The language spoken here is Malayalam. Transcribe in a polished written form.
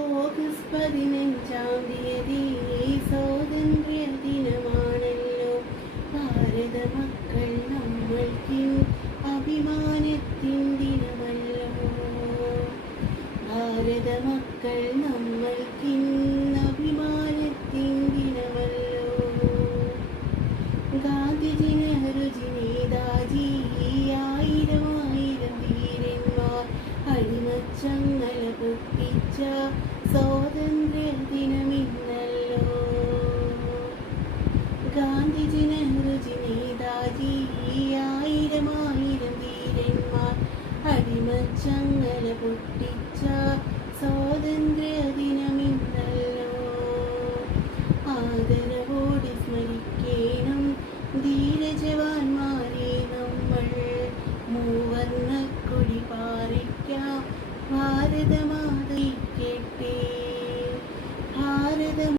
ഓഗസ്റ്റ് 15-ാം തീയതി സ്വാതന്ത്ര്യ ദിനമാണല്ലോ. ഭാരത മക്കൾ നമ്മൾക്കും അഭിമാനത്തിൻ ദിനമല്ലോ. ഭാരത മക്കൾ നമ്മൾക്കും അഭിമാനത്തിൻ ദിനമല്ലോ. ഗാന്ധിജി, നെഹ്റുജി, നേതാജി, ആയിരം ആയിരം വീരന്മാർ അടിമച്ചങ്ങല പൊട്ടിച്ച സ്വാതന്ത്ര്യ ദിനമിന്നല്ലോ. ഗാന്ധിജി, നെഹ്റുജി, നേതാജി, ആയിരം ആയിരം വീരന്മാർ അടിമച്ചങ്ങല പൊട്ടിച്ച സ്വാതന്ത്ര്യ ദിനമിന്നല്ലോ. ആദരവോടെ സ്മരിക്കേണം ധീരജവാന്മാരെ നമ്മൾ. മൂവർണ്ണക്കൊടി പാറിക്കാം ഭാരതമാതയ്ക്കട്ടെ. ഭാരത